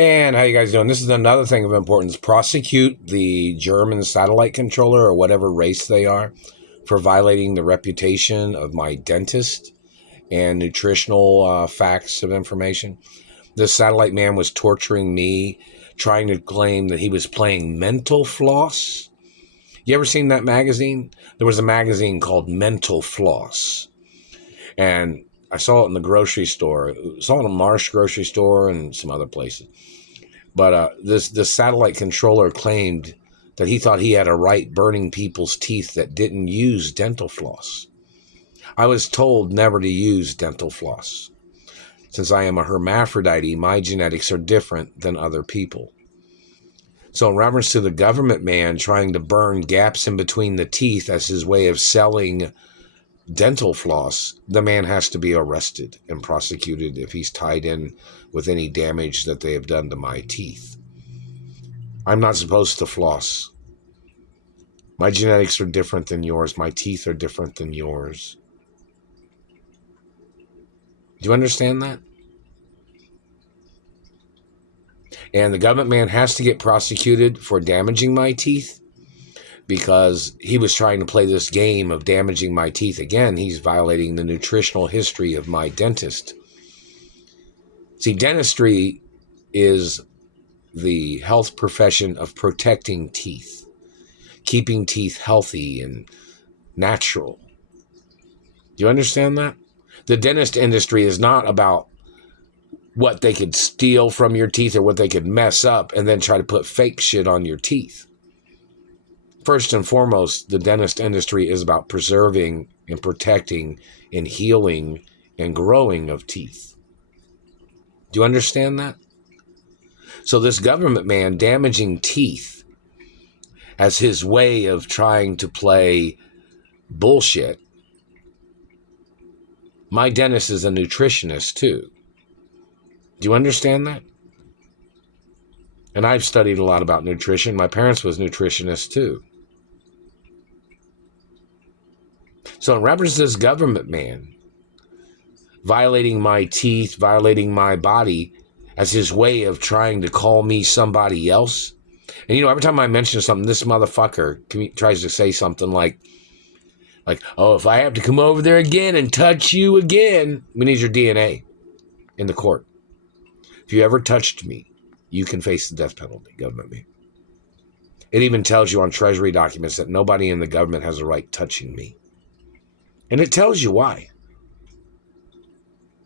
And how you guys doing? This is another thing of importance. Prosecute the German satellite controller or whatever race they are for violating the reputation of my dentist and nutritional facts of information. This satellite man was torturing me, trying to claim that he was playing Mental Floss. You ever seen that magazine? There was a magazine called Mental Floss. And I saw it in the grocery store. I saw it in a Marsh grocery store and some other places. But this satellite controller claimed that he thought he had a right burning people's teeth that didn't use dental floss. I was told never to use dental floss. Since I am a hermaphrodite, my genetics are different than other people. So in reference to the government man trying to burn gaps in between the teeth as his way of selling dental floss, the man has to be arrested and prosecuted if he's tied in with any damage that they have done to my teeth. I'm not supposed to floss. My genetics are different than yours. My teeth are different than yours. Do you understand that? And the government man has to get prosecuted for damaging my teeth because he was trying to play this game of damaging my teeth. Again, he's violating the nutritional history of my dentist. See, dentistry is the health profession of protecting teeth, keeping teeth healthy and natural. Do you understand that? The dentist industry is not about what they could steal from your teeth or what they could mess up and then try to put fake shit on your teeth. First and foremost, the dentist industry is about preserving and protecting and healing and growing of teeth. Do you understand that? So this government man damaging teeth as his way of trying to play bullshit. My dentist is a nutritionist too. Do you understand that? And I've studied a lot about nutrition. My parents was nutritionists too. So in reference to this government man violating my teeth, violating my body as his way of trying to call me somebody else. And every time I mention something, this motherfucker tries to say something like, oh, if I have to come over there again and touch you again, we need your DNA in the court. If you ever touched me, you can face the death penalty, government me. It even tells you on Treasury documents that nobody in the government has a right touching me. And it tells you why.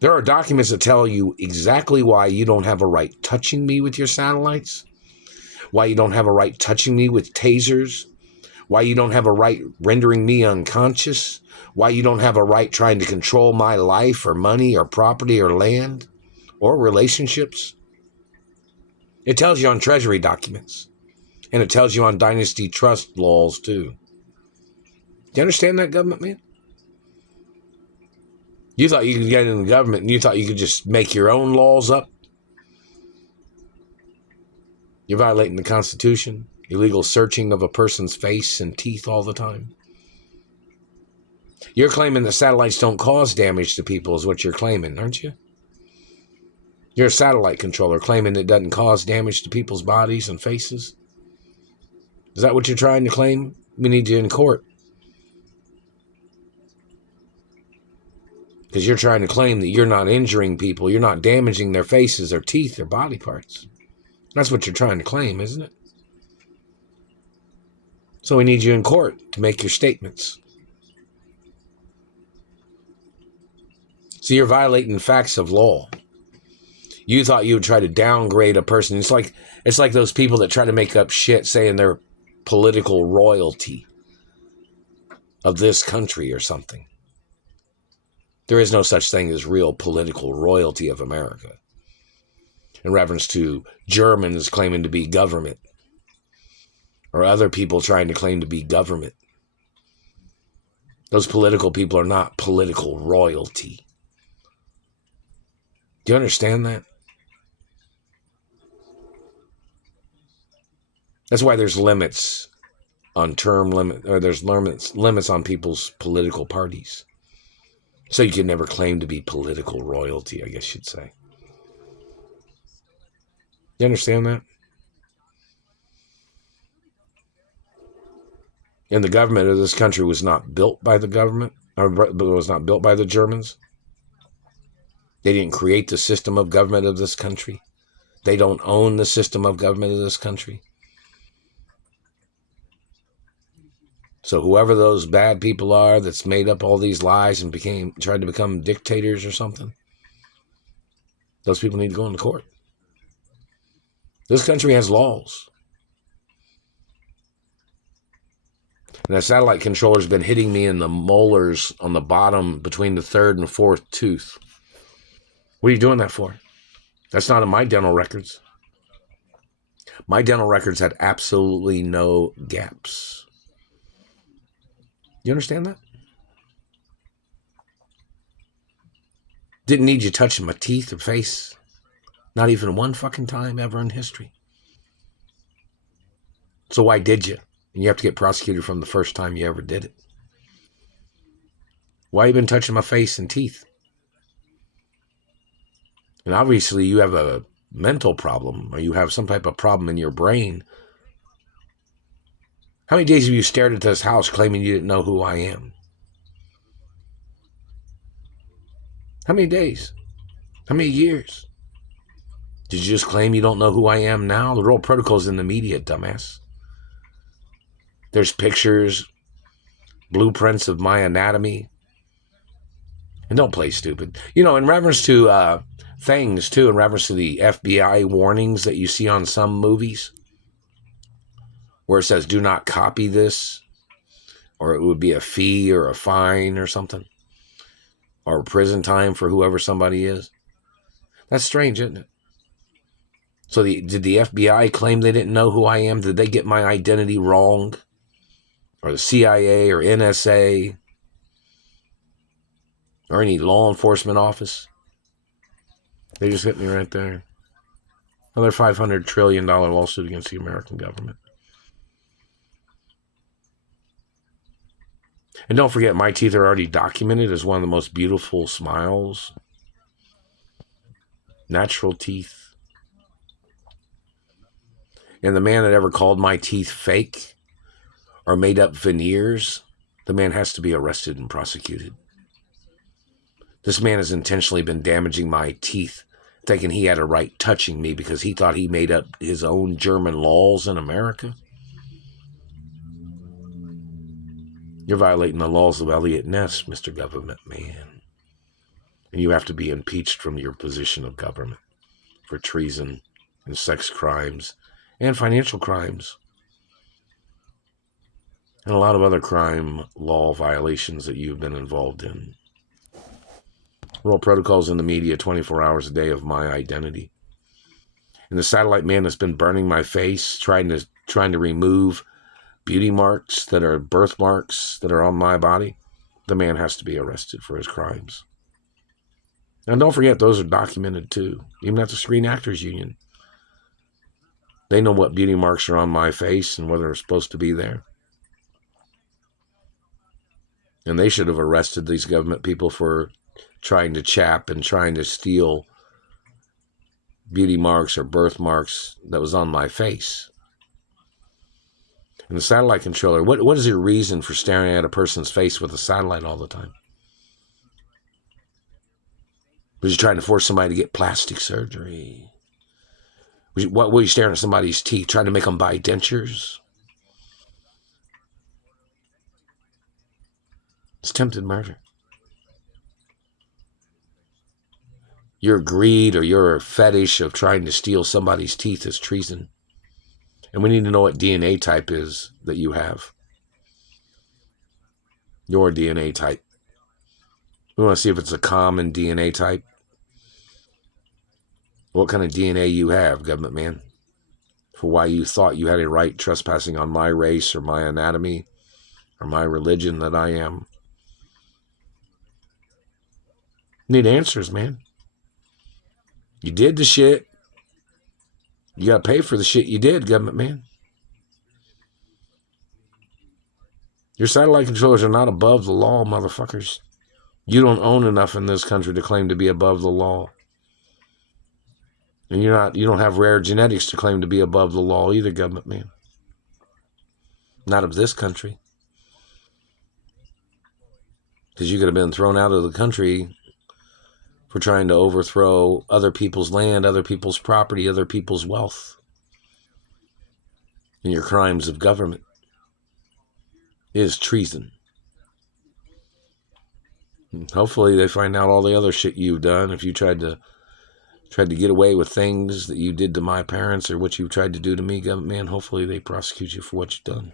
There are documents that tell you exactly why you don't have a right touching me with your satellites, why you don't have a right touching me with tasers, why you don't have a right rendering me unconscious, why you don't have a right trying to control my life or money or property or land or relationships. It tells you on Treasury documents, and it tells you on dynasty trust laws too. Do you understand that, government man? You thought you could get in the government and you thought you could just make your own laws up? You're violating the Constitution, illegal searching of a person's face and teeth all the time. You're claiming that satellites don't cause damage to people is what you're claiming, aren't you? You're a satellite controller claiming it doesn't cause damage to people's bodies and faces. Is that what you're trying to claim? We need you in court. Because you're trying to claim that you're not injuring people, you're not damaging their faces, their teeth, their body parts. That's what you're trying to claim, isn't it? So we need you in court to make your statements. So you're violating facts of law. You thought you would try to downgrade a person. It's like those people that try to make up shit saying they're political royalty of this country or something. There is no such thing as real political royalty of America. In reference to Germans claiming to be government, or other people trying to claim to be government. Those political people are not political royalty. Do you understand that? That's why there's limits on term limit, or there's limits on people's political parties. So you can never claim to be political royalty, I guess you'd say. You understand that? And the government of this country was not built by the government, or was not built by the Germans. They didn't create the system of government of this country. They don't own the system of government of this country. So whoever those bad people are that's made up all these lies and tried to become dictators or something, those people need to go into court. This country has laws. And that satellite controller's been hitting me in the molars on the bottom between the third and fourth tooth. What are you doing that for? That's not in my dental records. My dental records had absolutely no gaps. You understand that? Didn't need you touching my teeth or face. Not even one fucking time ever in history. So why did you? And you have to get prosecuted from the first time you ever did it. Why you been touching my face and teeth? And obviously you have a mental problem, or you have some type of problem in your brain. How many days have you stared at this house claiming you didn't know who I am? How many days? How many years? Did you just claim you don't know who I am now? The real protocol's in the media, dumbass. There's pictures, blueprints of my anatomy. And don't play stupid. You know, in reference to things, too, in reference to the FBI warnings that you see on some movies, where it says, do not copy this, or it would be a fee or a fine or something, or prison time for whoever somebody is. That's strange, isn't it? So did the FBI claim they didn't know who I am? Did they get my identity wrong? Or the CIA or NSA? Or any law enforcement office? They just hit me right there. Another $500 trillion lawsuit against the American government. And don't forget, my teeth are already documented as one of the most beautiful smiles. Natural teeth. And the man that ever called my teeth fake or made up veneers, the man has to be arrested and prosecuted. This man has intentionally been damaging my teeth, thinking he had a right touching me because he thought he made up his own German laws in America. You're violating the laws of Elliot Ness, Mr. Government Man. And you have to be impeached from your position of government for treason and sex crimes and financial crimes and a lot of other crime law violations that you've been involved in. Roll protocols in the media 24 hours a day of my identity. And the satellite man that's been burning my face, trying to remove beauty marks that are birthmarks that are on my body, the man has to be arrested for his crimes. And don't forget, those are documented too. Even at the Screen Actors Union. They know what beauty marks are on my face and whether they're supposed to be there. And they should have arrested these government people for trying to chap and trying to steal beauty marks or birthmarks that was on my face. And the satellite controller, what is your reason for staring at a person's face with a satellite all the time? Was you trying to force somebody to get plastic surgery? What were you staring at somebody's teeth, trying to make them buy dentures? It's attempted murder. Your greed or your fetish of trying to steal somebody's teeth is treason. And we need to know what DNA type is that you have. Your DNA type. We want to see if it's a common DNA type. What kind of DNA you have, government man, for why you thought you had a right trespassing on my race or my anatomy or my religion that I am. Need answers, man. You did the shit. You got to pay for the shit you did, government man. Your satellite controllers are not above the law, motherfuckers. You don't own enough in this country to claim to be above the law. And you don't have rare genetics to claim to be above the law either, government man. Not of this country. Because you could have been thrown out of the country for trying to overthrow other people's land, other people's property, other people's wealth. And your crimes of government is treason. And hopefully they find out all the other shit you've done. If you tried to get away with things that you did to my parents or what you tried to do to me, government man, hopefully they prosecute you for what you've done.